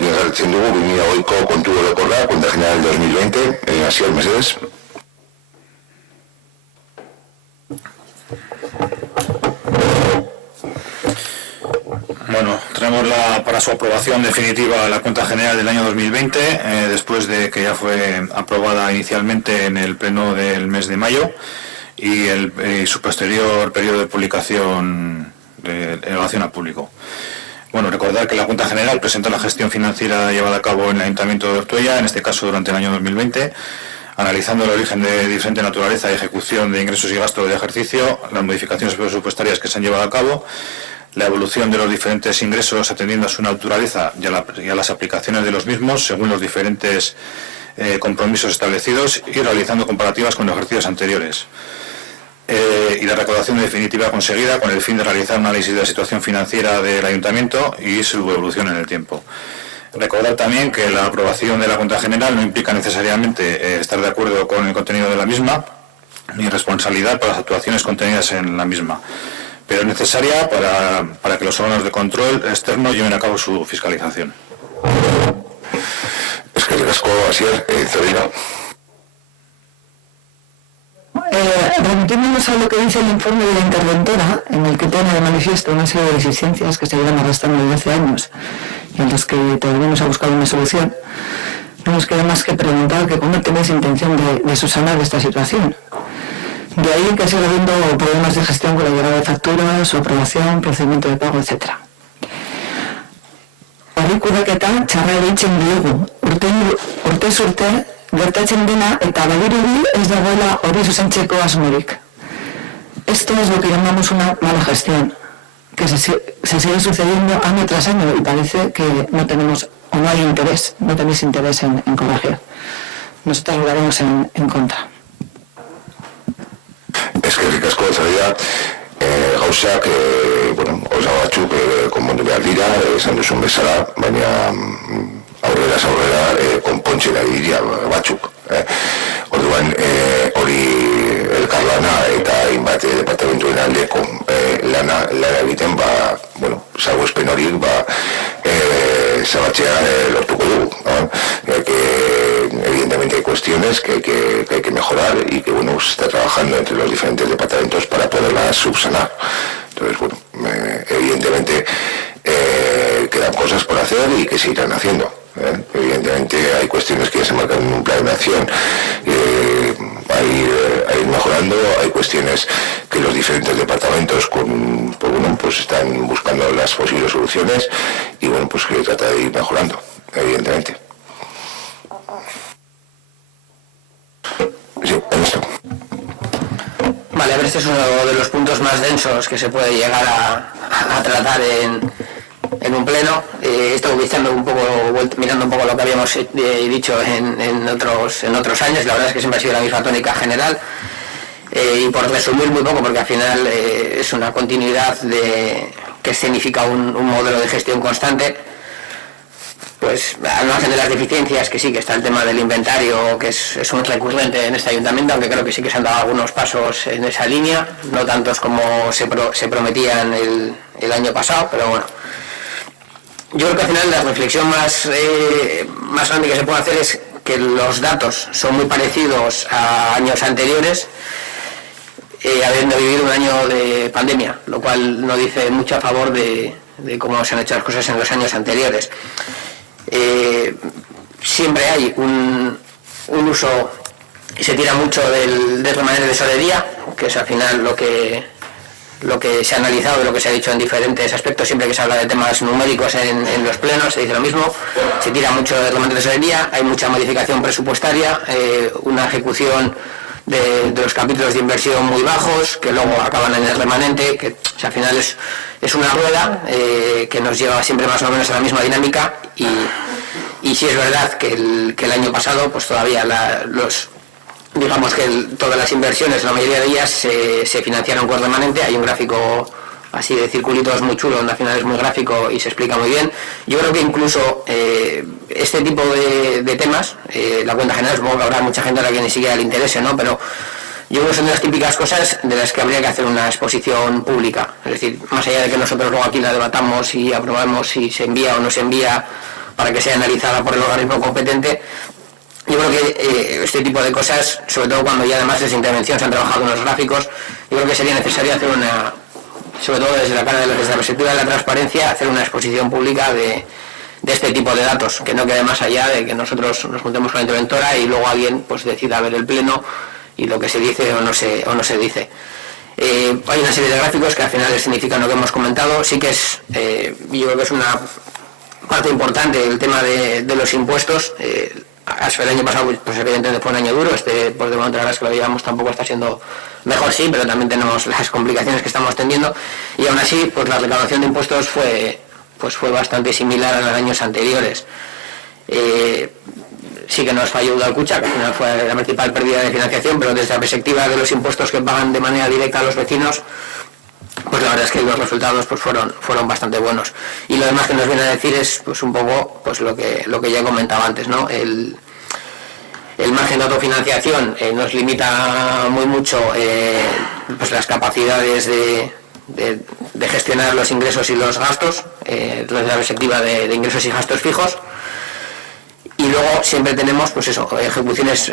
honekin jartzen dugu 2020ko kontu orokorra, cuenta general 2020, así al mesedes. Bueno, traemos para su aprobación definitiva la cuenta general del año 2020, después de que ya fue aprobada inicialmente en el pleno del mes de mayo y su posterior periodo de publicación de elevación al público. Bueno, recordar que la cuenta general presenta la gestión financiera llevada a cabo en el Ayuntamiento de Ortuella, en este caso durante el año 2020, analizando el origen de diferente naturaleza y ejecución de ingresos y gastos de ejercicio, las modificaciones presupuestarias que se han llevado a cabo, la evolución de los diferentes ingresos atendiendo a su naturaleza y a las aplicaciones de los mismos según los diferentes compromisos establecidos y realizando comparativas con los ejercicios anteriores. Y la recaudación definitiva conseguida con el fin de realizar un análisis de la situación financiera del Ayuntamiento y su evolución en el tiempo. Recordar también que la aprobación de la cuenta general no implica necesariamente estar de acuerdo con el contenido de la misma ni responsabilidad por las actuaciones contenidas en la misma, pero es necesaria para que los órganos de control externo lleven a cabo su fiscalización. Es que el casco, Asier, Zorina. Remitimos a lo que dice el informe de la interventora, en el que pone de manifiesto una serie de deficiencias que se llevan arrastrando desde hace años y en los que todavía no se ha buscado una solución. No nos queda más que preguntar que cómo tenéis intención de subsanar esta situación. De ahí que siga habiendo problemas de gestión con la llegada de facturas, su aprobación, procedimiento de pago, etc. Horrikudaketa txarra deitzen diogu. Urtez urte gertatzen dena eta badirudi ez dagoela hori zuzentzeko asmorik. Esto es lo que llamamos una mala gestión, que se sigue sucediendo año tras año y parece que no tenemos o no hay interés, no tenéis interés en corregir. Nosotros votaremos en contra. Es que el casco de salida gauzak, bueno, gauza batzuk konpondu behar dira, esan duzun bezala, baina aurrera konpontzen ari dira batzuk. Orduan, hori elkarlana eta hainbat departamentuen aldeko lana egiten, bueno, salbuespen horiek, zabatzea lortuko dugu. Evidentemente hay cuestiones que hay que mejorar y que, bueno, se está trabajando entre los diferentes departamentos para poderlas subsanar. Entonces, bueno, evidentemente quedan cosas por hacer y que se irán haciendo. Evidentemente hay cuestiones que ya se marcan en un plan de acción a ir mejorando, hay cuestiones que los diferentes departamentos pues están buscando las posibles soluciones y, bueno, pues que trata de ir mejorando, evidentemente. Sí, en esto. Vale, a ver, este es uno de los puntos más densos que se puede llegar a tratar en un pleno. He estado mirando un poco lo que habíamos dicho en otros años. La verdad es que siempre ha sido la misma tónica general. Y por resumir muy poco, porque al final es una continuidad que significa un modelo de gestión constante. Pues al margen de las deficiencias, que sí que está el tema del inventario, que es un recurrente en este ayuntamiento, aunque creo que sí que se han dado algunos pasos en esa línea, no tantos como se prometían el año pasado, pero bueno. Yo creo que al final la reflexión más grande que se puede hacer es que los datos son muy parecidos a años anteriores, habiendo vivido un año de pandemia, lo cual no dice mucho a favor de cómo se han hecho las cosas en los años anteriores. Siempre hay un uso y se tira mucho del remanente de solería, que es al final lo que se ha analizado y lo que se ha dicho en diferentes aspectos. Siempre que se habla de temas numéricos en los plenos se dice lo mismo, se tira mucho del remanente de solería, hay mucha modificación presupuestaria, una ejecución de los capítulos de inversión muy bajos que luego acaban en el remanente, que al final es una rueda que nos lleva siempre más o menos a la misma dinámica y sí es verdad que el año pasado pues todavía digamos que todas las inversiones, la mayoría de ellas se financiaron con remanente. Hay un gráfico así de circulitos muy chulo, donde al final es muy gráfico y se explica muy bien. Yo creo que incluso este tipo de temas, la cuenta general, supongo que habrá mucha gente a la que ni siquiera le interese, ¿no? Pero yo creo que son de las típicas cosas de las que habría que hacer una exposición pública. Es decir, más allá de que nosotros luego aquí la debatamos y aprobamos si se envía o no se envía para que sea analizada por el organismo competente. Yo creo que este tipo de cosas, sobre todo cuando ya además desde intervención se han trabajado unos gráficos, yo creo que sería necesario hacer sobre todo desde la perspectiva de la transparencia, hacer una exposición pública de este tipo de datos, que no quede más allá de que nosotros nos juntemos con la interventora y luego alguien pues decida ver el pleno y lo que se dice o no se dice. Hay una serie de gráficos que al final significan lo que hemos comentado. Sí que es, yo creo que es una parte importante el tema de los impuestos. El año pasado pues evidentemente fue un año duro, pues de momento la verdad es que lo llevamos tampoco está siendo mejor, sí, pero también tenemos las complicaciones que estamos teniendo, y aún así pues la recaudación de impuestos fue bastante similar a los años anteriores. Sí que nos falló Udalkutxa, que al final fue la principal pérdida de financiación, pero desde la perspectiva de los impuestos que pagan de manera directa a los vecinos, pues la verdad es que los resultados pues fueron bastante buenos. Y lo demás que nos viene a decir es pues un poco pues lo que ya he comentado antes, ¿no? El margen de autofinanciación nos limita muy mucho pues las capacidades de gestionar los ingresos y los gastos desde la perspectiva de ingresos y gastos fijos. Y luego siempre tenemos pues eso, ejecuciones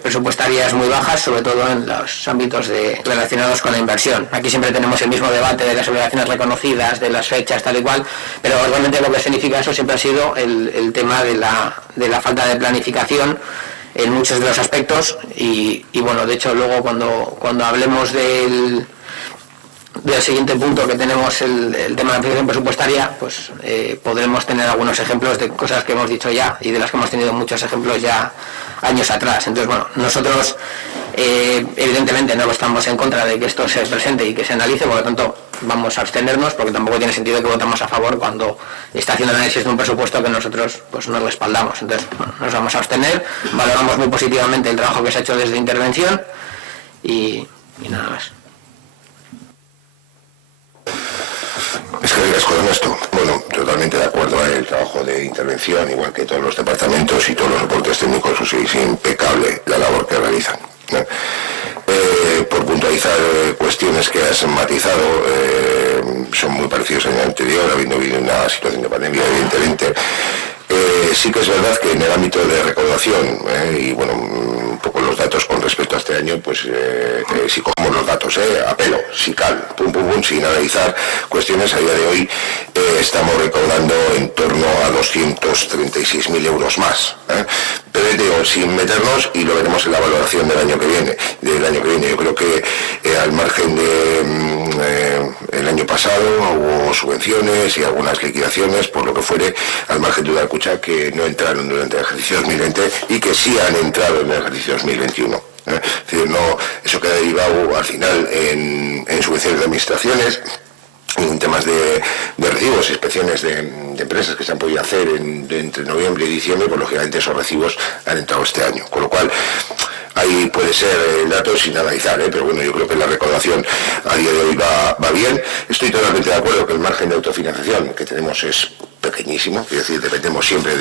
presupuestarias muy bajas, sobre todo en los ámbitos relacionados con la inversión. Aquí siempre tenemos el mismo debate de las obligaciones reconocidas, de las fechas, tal y cual, pero realmente lo que significa eso siempre ha sido el tema de la falta de planificación en muchos de los aspectos y bueno, de hecho luego cuando hablemos del siguiente punto que tenemos el tema de la planificación presupuestaria, pues podremos tener algunos ejemplos de cosas que hemos dicho ya y de las que hemos tenido muchos ejemplos ya años atrás. Entonces, bueno, nosotros evidentemente no estamos en contra de que esto se presente y que se analice, por lo tanto vamos a abstenernos porque tampoco tiene sentido que votamos a favor cuando está haciendo el análisis de un presupuesto que nosotros pues no respaldamos. Entonces, bueno, nos vamos a abstener, valoramos muy positivamente el trabajo que se ha hecho desde intervención y nada más. Es que con esto, bueno, totalmente de acuerdo, el trabajo de intervención, igual que todos los departamentos y todos los soportes técnicos, pues es impecable la labor que realizan. Por puntualizar cuestiones que has matizado, son muy parecidos al año anterior, habiendo habido una situación de pandemia, evidentemente. Sí que es verdad que en el ámbito de recaudación, y bueno, un poco los datos con respecto a este año, pues si cogemos los datos a pelo, si cal, pum, sin analizar cuestiones, a día de hoy estamos recaudando en torno a 236.000 euros más. Pero digo, sin meternos, y lo veremos en la valoración del año que viene. Yo creo que al margen de el año pasado hubo subvenciones y algunas liquidaciones, por lo que fuere, al margen de Udalkutxa, que no entraron durante el ejercicio 2020 y que sí han entrado en el ejercicio 2021. Es decir, no, eso queda derivado al final en subvenciones de administraciones, en temas de recibos, inspecciones de empresas que se han podido hacer entre noviembre y diciembre, pues lógicamente esos recibos han entrado este año, con lo cual ahí puede ser el dato sin analizar, pero bueno, yo creo que la recaudación a día de hoy va bien. Estoy totalmente de acuerdo que el margen de autofinanciación que tenemos es pequeñísimo, es decir, dependemos siempre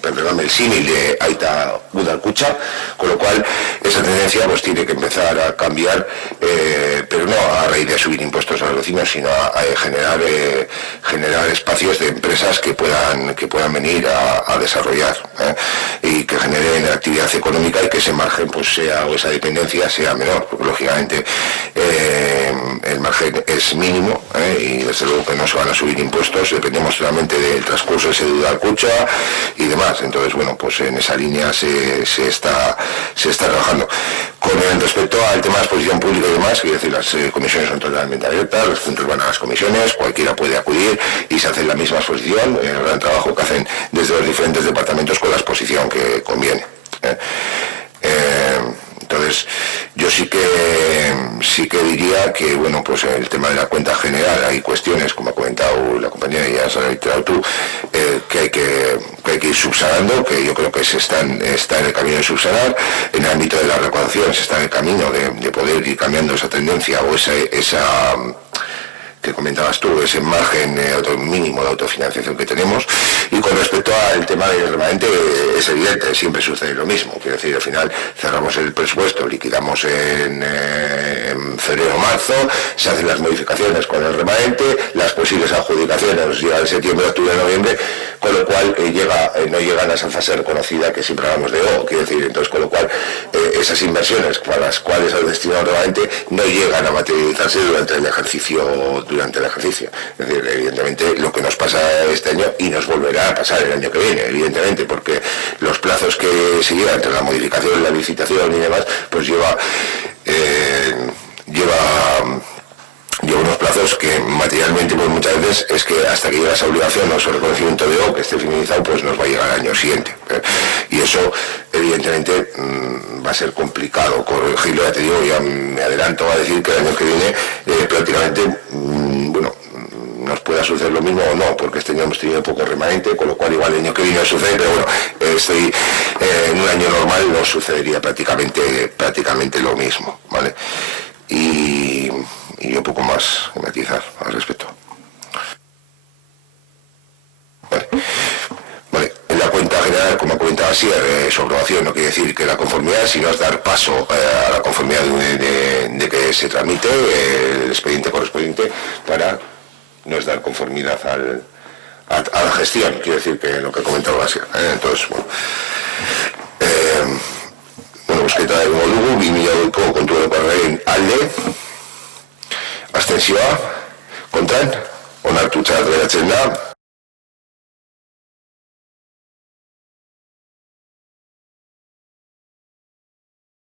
perdóname el símil de Aita Udalkutxa, con lo cual esa tendencia pues tiene que empezar a cambiar, pero no a raíz de subir impuestos a los vecinos, sino a generar espacios de empresas que puedan venir a desarrollar y que generen actividad económica y que ese margen pues sea, o esa dependencia sea menor, porque lógicamente el margen es mínimo y desde luego que no se van a subir impuestos, dependemos solamente del transcurso ese de Udalkutxa y demás. Entonces, bueno, pues en esa línea se está trabajando. Con respecto al tema de exposición pública y demás, quiero decir, las comisiones son totalmente abiertas, los puntos van a las comisiones, cualquiera puede acudir y se hace la misma exposición, el gran trabajo que hacen desde los diferentes departamentos con la exposición que conviene. Entonces, yo sí que diría que, bueno, pues el tema de la cuenta general, hay cuestiones, como ha comentado la compañera y ya has reiterado tú, que hay que ir subsanando, que yo creo que está en el camino de subsanar. En el ámbito de la recaudación se está en el camino de poder ir cambiando esa tendencia o esa que comentabas tú, ese margen mínimo de autofinanciación que tenemos. Y con respecto al tema del remanente, es evidente, siempre sucede lo mismo. Quiero decir, al final cerramos el presupuesto, liquidamos en febrero o marzo, se hacen las modificaciones con el remanente, las posibles adjudicaciones nos llegan en septiembre, octubre, noviembre, con lo cual no llegan a esa fase reconocida que siempre hablamos de quiero decir, entonces con lo cual esas inversiones para las cuales ha destinado el remanente no llegan a materializarse durante el ejercicio. Es decir, evidentemente lo que nos pasa este año y nos volverá a pasar el año que viene, evidentemente, porque los plazos que se llevan entre la modificación, la licitación y demás, pues lleva unos plazos que materialmente pues muchas veces es que hasta que llega esa obligación o ese reconocimiento de que esté finalizado, pues nos va a llegar al año siguiente. Y eso evidentemente va a ser complicado corregirlo. Ya te digo, ya me adelanto a decir que el año que viene prácticamente nos pueda suceder lo mismo o no, porque este año hemos tenido poco remanente, con lo cual igual el año que viene sucede, pero bueno, en un año normal no sucedería prácticamente lo mismo, ¿vale? Y un poco más que matizar al respecto. Vale. En la cuenta general, como comentaba Asier, su aprobación no quiere decir que la conformidad, sino es dar paso a la conformidad de que se tramite el expediente correspondiente para no es dar conformidad a la gestión, quiero decir que lo que comentaba Asier. Entonces, bozketa egingo dugu, 2008ko kontuekoaren alde, abstentzioa, kontran, onartutzat geratzen da,